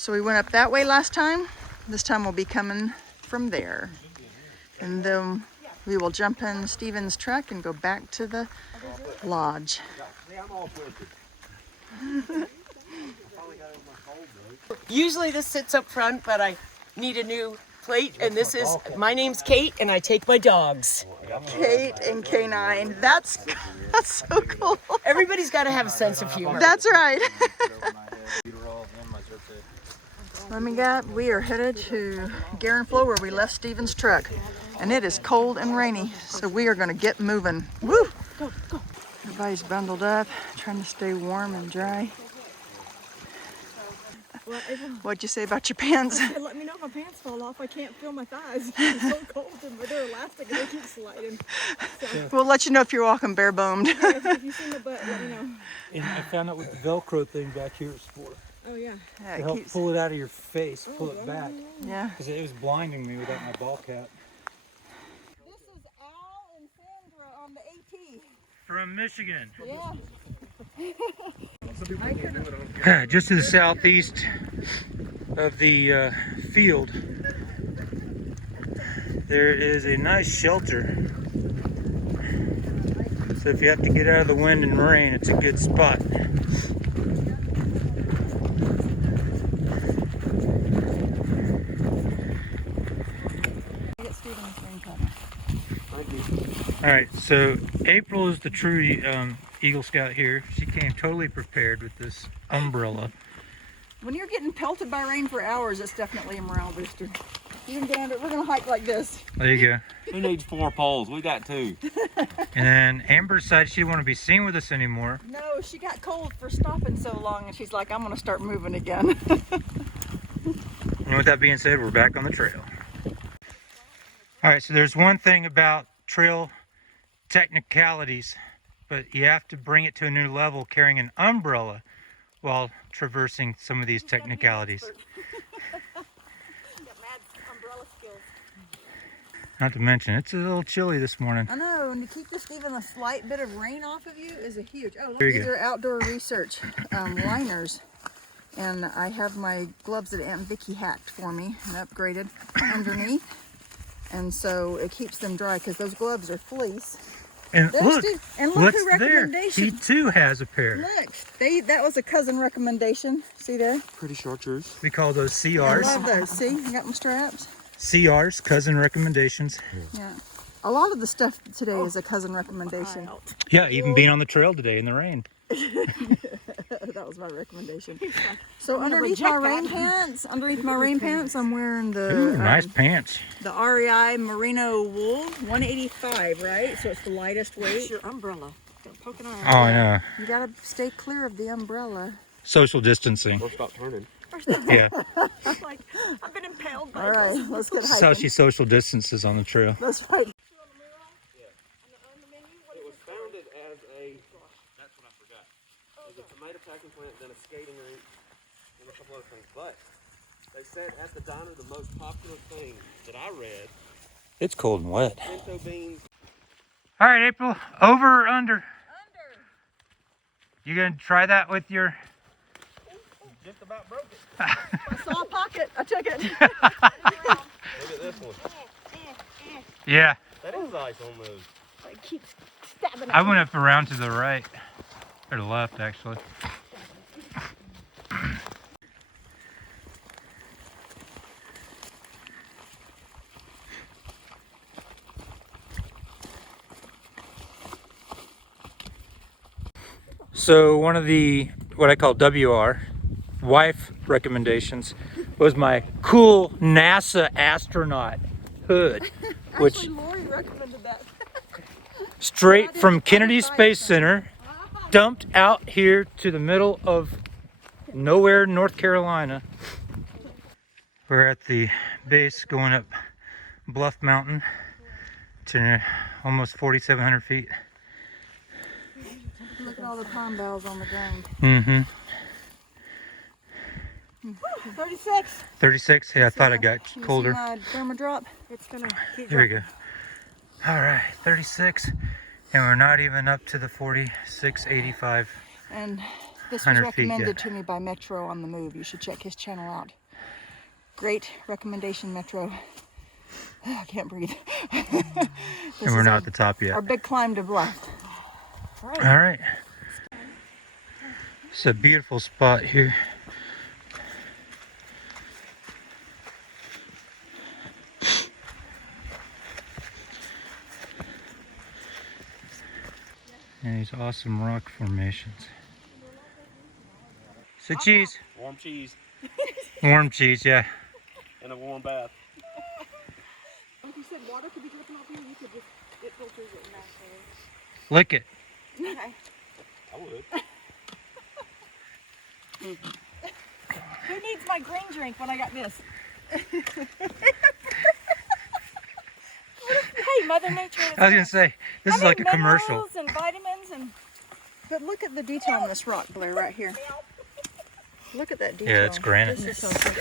So we went up that way last time. This time we'll be coming from there. And then we will jump in Steven's truck and go back to the lodge. Usually this sits up front, but I need a new plate, and this is, my name's Kate, and I take my dogs. Kate and Canine. That's so cool. Everybody's got to have a sense of humor. That's right. Laughing Gap, we are headed to Garenflo where we left Steven's truck. And it is cold and rainy, so we are gonna get moving. Woo! Go, go. Everybody's bundled up, trying to stay warm and dry. What'd you say about your pants? Let me know if my pants fall off. I can't feel my thighs. It's so cold, and they're elastic and they keep sliding. So. We'll let you know if you're walking bare-boned. If you see my butt, let me know. And I found out what the Velcro thing back here is for. Oh, yeah. Yeah, To help pull it out of your face, pull it back. Yeah. Because it was blinding me without my ball cap. This is Al and Sandra on the AT. From Michigan. Yeah. Just to the southeast of the field, there is a nice shelter. So if you have to get out of the wind and rain, it's a good spot. Alright, so April is the true Eagle Scout here. She came totally prepared with this umbrella. When you're getting pelted by rain for hours, it's definitely a morale booster. You can get under it. We're gonna hike like this. There you go. Who needs 4 poles? We got 2. And then Amber decided she didn't want to be seen with us anymore. No, she got cold for stopping so long, and she's like, I'm gonna start moving again. And with that being said, we're back on the trail. Alright, so there's one thing about trail technicalities, but you have to bring it to a new level carrying an umbrella while traversing some of these technicalities. Not to mention, it's a little chilly this morning. I know, and to keep just even a slight bit of rain off of you is a huge. Oh, look, There you these go. are outdoor research liners. And I have my gloves that Aunt Vicky hacked for me and upgraded underneath. And so it keeps them dry because those gloves are fleece. And There's look, Steve. And look what's who there? recommendation. He too has a pair. Look, that was a cousin recommendation. See there? Pretty chartreuse. We call those I CRs. love those. See, I got my straps. CRs, cousin recommendations. Yeah. A lot of the stuff today is a cousin recommendation. Yeah, even being on the trail today in the rain. That was my recommendation. So underneath my rain pants, I'm wearing the Ooh, nice pants. the REI merino wool, 185, right? So it's the lightest weight. Your umbrella. Don't poke an eye. Oh, I know. You gotta stay clear of the umbrella. Social distancing. Or stop turning. Yeah. I'm like, I've been impaled by All right, let's get That's how hiking. she social distances on the trail. That's right. It was founded as a, that's what I forgot. As a tomato packing plant, then a skating rink, and a couple other things. But they said at the diner the most popular thing that I read, It's cold and wet. pinto beans. All right, April, over or under? You gonna try that with your... Just about broke it. I saw a pocket. I took it. Look at this one. Yeah, That is ice almost. It keeps stabbing I went up around to the right. Or the left, actually. So one of the, what I call WR, wife recommendations, was my cool NASA astronaut hood, which Actually, Lori recommended that. straight from Kennedy Space Center, dumped out here to the middle of nowhere, North Carolina. We're at the base going up Bluff Mountain to almost 4,700 feet. Look at all the palm boughs on the ground. Mm-hmm. 36. 36? Yeah, I thought it got colder. My ThermoDrop. It's gonna keep Here we go. All right, 36. And we're not even up to the 4685. And This was 100 feet recommended yet. to me by Metro on the Move. You should check his channel out. Great recommendation, Metro. I can't breathe. And we're not at the top yet. Our big climb to Bluff. All right. It's a beautiful spot here. And these awesome rock formations. Say cheese. Warm cheese Warm cheese, yeah. and a warm bath. If you said water could be dripping off here, you could just, it filters it naturally. Lick it. Okay. I would. Who needs my green drink when I got this? Hey, Mother Nature. I was gonna say, this is like a commercial. Minerals and vitamins and But look at the detail on this rock, Blair, right here. Look at that detail. Yeah, it's granite. This is so pretty.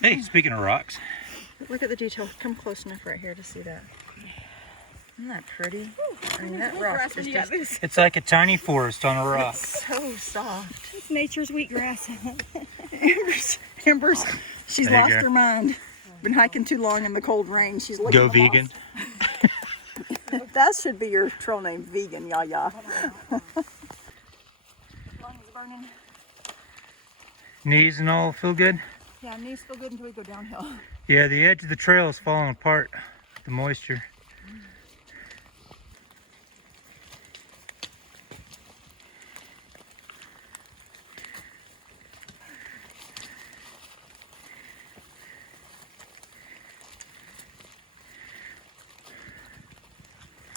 Hey, speaking of rocks, Look at the detail. Come close enough right here to see that. Isn't that pretty? I mean, that rock grass is when you got just this. it's like a tiny forest on a rock. so soft. It's nature's wheatgrass. Amber's, she's There you lost go. her mind. Been hiking too long in the cold rain. She's looking Go at the moss. vegan. That should be your trail name, vegan, Yaya. Lungs burning. Knees and all feel good? Yeah, knees feel good until we go downhill. Yeah, the edge of the trail is falling apart. The moisture.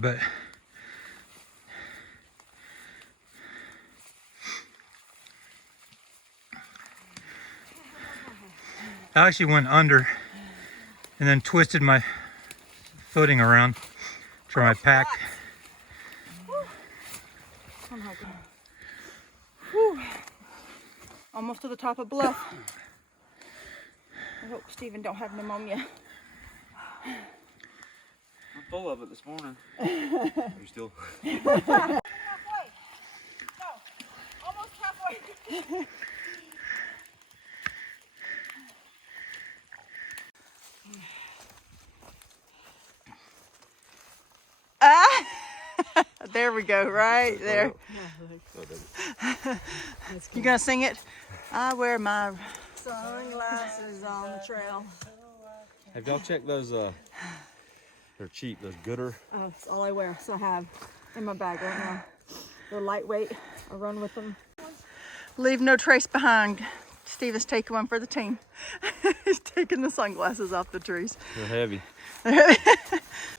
But I actually went under and then twisted my footing around for my pack. I'm hiking. Whew. Almost to the top of Bluff. I hope Stephen don't have pneumonia. I'm full of it this morning. You still? Halfway. No, almost halfway. Ah! There we go, right there. You gonna sing it? I wear my sunglasses on the trail. Have y'all checked those? They're cheap. Those Gooder. That's all I wear, so I have in my bag right now. They're lightweight. I run with them. Leave no trace behind. Steve is taking one for the team. He's taking the sunglasses off the trees. They're heavy.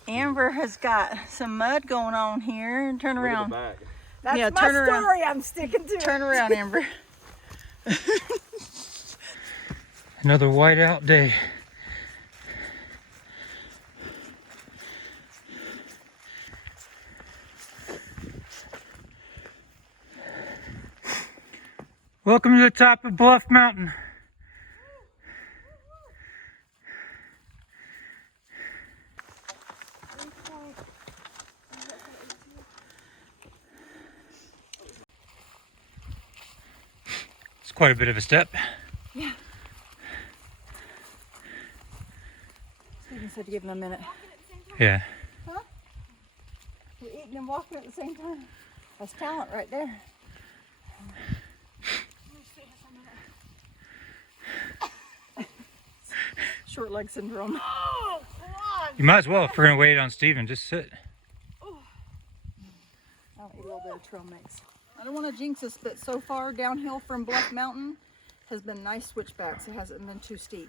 Amber has got some mud going on here. Turn Look at around. the back. That's Yeah, my turn around. story. I'm sticking to Turn around, Amber. Another whiteout day. Welcome to the top of Bluff Mountain. It's quite a bit of a step. Stephen said to give him a minute. Yeah. We're eating and walking at the same time. That's talent right there. Short leg syndrome. Oh, come on. You might as well, if we're gonna wait on Steven, just sit. I'll eat a little bit of trail mix. I don't want to jinx us, but so far downhill from Bluff Mountain has been nice switchbacks. It hasn't been too steep.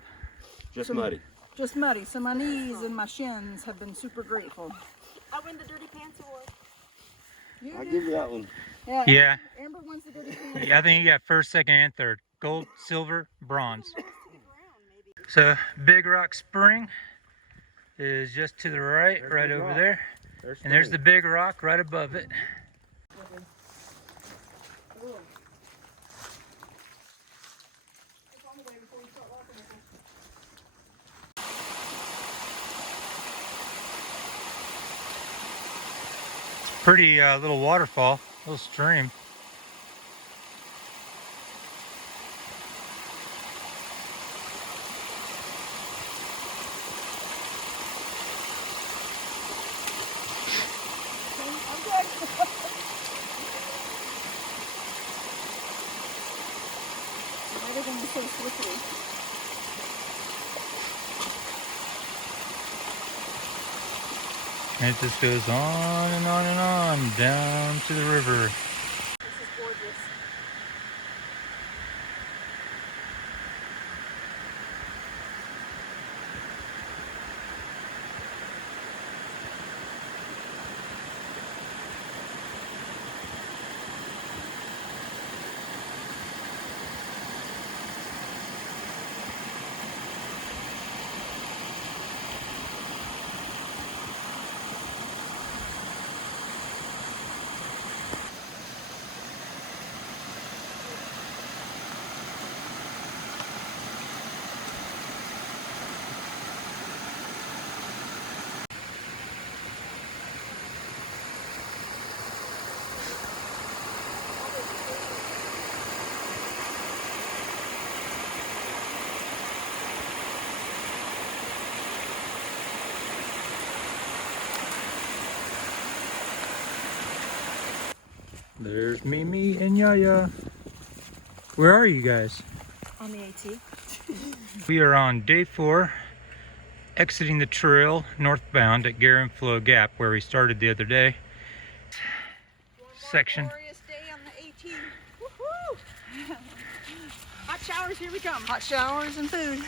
Just muddy. Just muddy. So my knees and my shins have been super grateful. I win the dirty pants award. I'll give you that one. Yeah. Amber wins the dirty pants. I think you got first, second, and third. Gold, silver, bronze. So Big Rock Spring is just to the right, right over there. And there's the big rock right above it. It's a pretty little waterfall, little stream. is so slippery. And it just goes on and on and on down to the river. This is gorgeous. There's Mimi and Yaya. Where are you guys? On the AT. We are on day 4, exiting the trail northbound at Garenflo Gap, where we started the other day. Section. Glorious day on the AT. Woohoo! Hot showers, here we come. Hot showers and food.